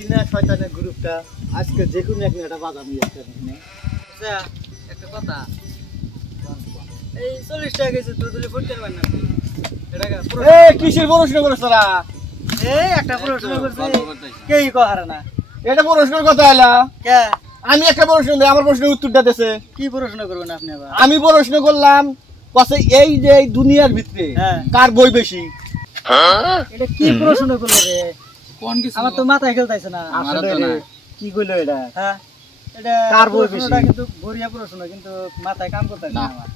কইছি না শয়তানের গ্রুপটা আজকে যে কোনো একটা বাধা নিয়ে আসছে আচ্ছা একটা কথা এই 40 টাকা কেজি দুধ দিলে ফুট করবেন না এই কিসের প্রশ্ন করছ তোরা এই একটা প্রশ্ন করছি কেই কহারে না এটা প্রশ্নের কথা এলা কে আমি একটা প্রশ্ন দেই আমার প্রশ্নের উত্তরটা দেছে কি প্রশ্ন করবেন আপনি আবার আমি প্রশ্ন করলাম পাশে এই যে এই দুনিয়ার ভিতরে কার বই বেশি এটা কি প্রশ্ন করলো রে কোন কিছু আমার তো মাথায় খেলতাইছে না আসলে রে কি কইলো এটা হ্যাঁ এটা কার বই বেশি কিন্তু গড়িয়া প্রশ্ন কিন্তু মাথায় কাম করতেছে না আমার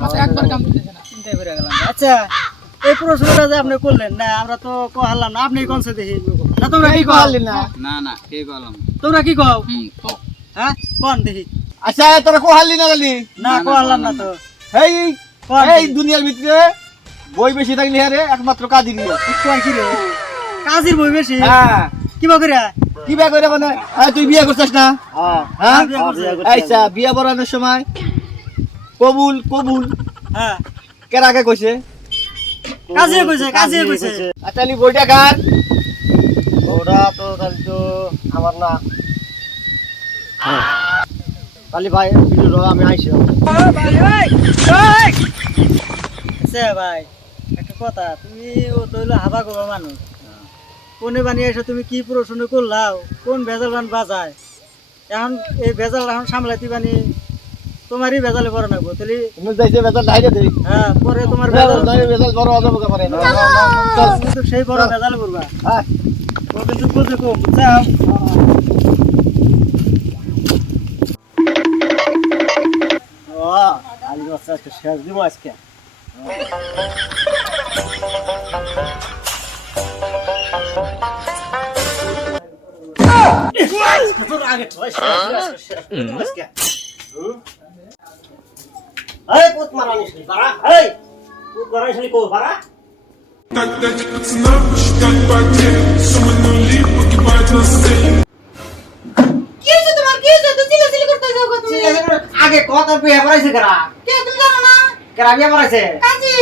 মাথায় একবার কাম করতেছে না চিন্তা করে গেলাম আচ্ছা এই প্রশ্নটা যে আপনি করলেন না আমরা তো কহালাম না আপনি কোন সাথে দেখি না তোমরা কি কহালেন না না না কে কলাম তোমরা কি কও তো হ্যাঁ কোন দেখি আচ্ছা তোরা কোহালি না গালি না কহালাম না তো এই এই দুনিয়ার ভিতরে বই বেশি থাকলে আরে একমাত্র কাজী নিয়ে কয় কি রে কাজীর বই বেশি হ্যাঁ কিবা করে কি বিয়া করে মানে তুই বিয়ে করছিস না হ্যাঁ বিয়ে করছি। আচ্ছা বিয়া বরানোর সময় কবুল কবুল হ্যাঁ কেন আগে কইছে কাজে কইছে তাহলে বইটা কার ওটা তো তাহলে তো আমার না তাহলে ভাই ভিডিও আমি আইছি সে ভাই একটা কথা তুমি ও তো হইলো হাবা গোবা মানুষ কোনে বানিয়ে এসে তুমি কি প্রশ্ন করলাও কোন ভেজাল বান বাজায় এখন এই ভেজাল এখন সামলাইতে বানি তোমারই ভেজালে পড়ে নাকবো তাহলে তুমি যাইছে বেজাল ধাইরে দেই হ্যাঁ পরে তোমার ভেজাল বেজাল বড় অজব করে না কিন্তু সেই বড় ভেজালে পড়বা হ্যাঁ ও কিন্তু বুঝে কো বুঝাও ও আজ রাস্তা আজকে শেষ দিব আজকে আগে আজকে এই পুত মারানিস বাড়া এই পুত মারানিস কো বাড়া Так пацана посчитать потери. Суммы нули погибают на сцене. কি হইছে তোমার কি হইছে তুই চিল্লাচিল্লি করতেছো গো তুমি আগে কত বিয়ে করাইছে কারা কে তুমি জানো না কারা বিয়ে করাইছে কাজী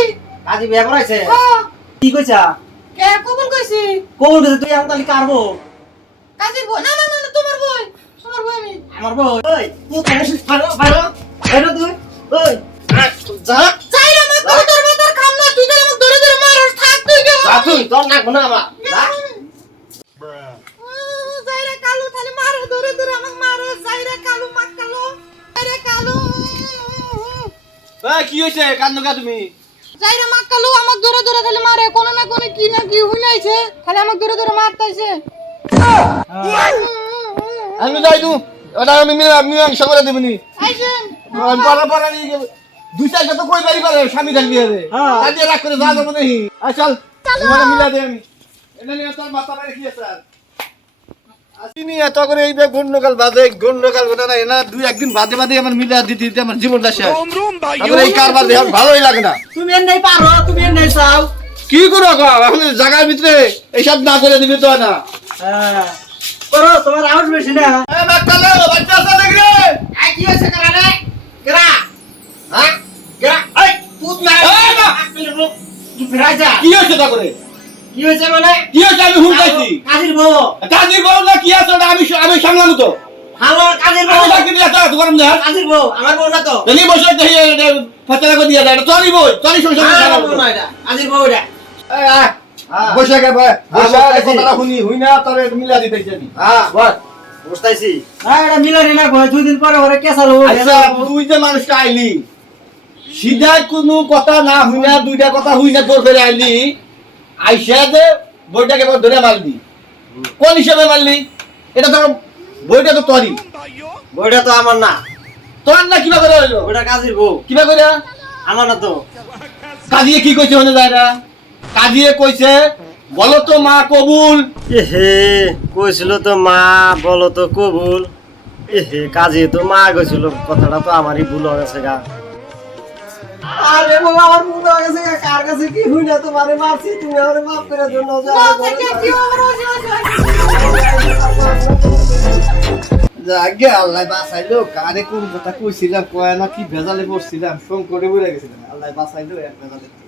কাজী বিয়ে করাইছে ও কি কইছা কে কবুল কইছি কোন কইছে তুই এখন তালি কারবো কাজীর বই না না না না, তোমার বই আমি আমার বউ ওই তুই কেন ভালো ভালো ভালো তুই ওই যা চাইরা মা তোর মাথার খাম না তুই তাহলে আমাকে ধরে ধরে মারস থাক তুই কে যা তুই তোর না গুনা আমার যা চাইরা কালু তাহলে মারে ধরে ধরে আমাকে মারো চাইরা কালু মাক কালু চাইরা কালু এই কি হইছে কান্দুকা তুমি চাইরা মাক কালু আমাকে ধরে ধরে তাহলে মারে কোন না কোন কি না কি হইনাইছে খালি আমাকে ধরে ধরে মারতাইছে আমি যাই তু ওটা আমি মীমাংসা করে দেবনি আইছেন পারা পারা নিয়ে দুই চারটা তো কই বাড়ি পারে স্বামী থাকবি রে তাই দিয়ে রাগ করে যা যাবো নাহি চল তোমার মিলা দে আমি এটা নিয়ে তোর মাথা মারে কি আছে আর আসিনি এত করে এই যে গন্ডকাল ঘটনা না এনা দুই একদিন বাদে বাদে আমার মিলা দিতে দিতে আমার জীবনটা শেষ আমার এই কারবার দেখে ভালোই লাগে না তুমি এর নাই পারো তুমি এর নাই চাও কি করো গো এখন জায়গার ভিতরে এইসব না করে দিবি তো না হ্যাঁ করো তোমার আওয়াজ বেশি না এ বাচ্চালো বাচ্চা আছে নাকি রে আই কি হইছে করা রে কেরা হ্যাঁ কেরা এই পুত না কি ফিরাইছা কি হইছে তা করে কি হইছে মানে কি হইছে আমি হুঁকাইছি কাজীর বউ কাজী বল না কি আছে ওটা আমি সামলাবো তো ভালো কাজীর বউ আমি ডাকি দিয়া তো গরম না কাজীর বউ আমার বউ না তো জানি বসে দেখি ফাতরা করে দিয়া যায় তোরই বই তোরই সংসার আমার বউ না এটা কাজীর বউ এটা বসে গে ভাই বসে কথাটা হুই না তোরে মিলা দিতেছি আমি হ্যাঁ বল বুঝতাইছি হ্যাঁ এটা মিলারি না কই দুই দিন পরে ওরে কেসাল হইছে আচ্ছা তুই যে মানুষটা আইলি সিধা কোনো কথা না হুই না দুইটা কথা হুই না তোর ফেরে আইলি আইসা যে বইটাকে ধরে মারলি কোন হিসেবে মারলি এটা তো বইটা তো তোরই বউটা তো আমার না তোর না কিভাবে করে হইলো ওটা কাজীর বউ কিভাবে করে আমার না তো কাজিয়ে কি কইছে মানে যায় না কাজিয়ে কইছে বলো তো মা কবুল এহে কইছিল তো মা বলো তো কবুল এহে কাজে তো মা কইছিল কথাটা তো আমারই ভুল হয়ে গেছে গা আরে বাবা আমার ভুল হয়ে গেছে কার কাছে কি হই না তোমারে মারছি তুমি আমারে মাফ করে দাও না কি আমার আগে আল্লাহ বাঁচাইলো কারে কোন কথা কইছিলাম কয় না কি ভেজালে পড়ছিলাম সংকটে পড়ে গেছিলাম আল্লাহ বাঁচাইলো এক ভেজালে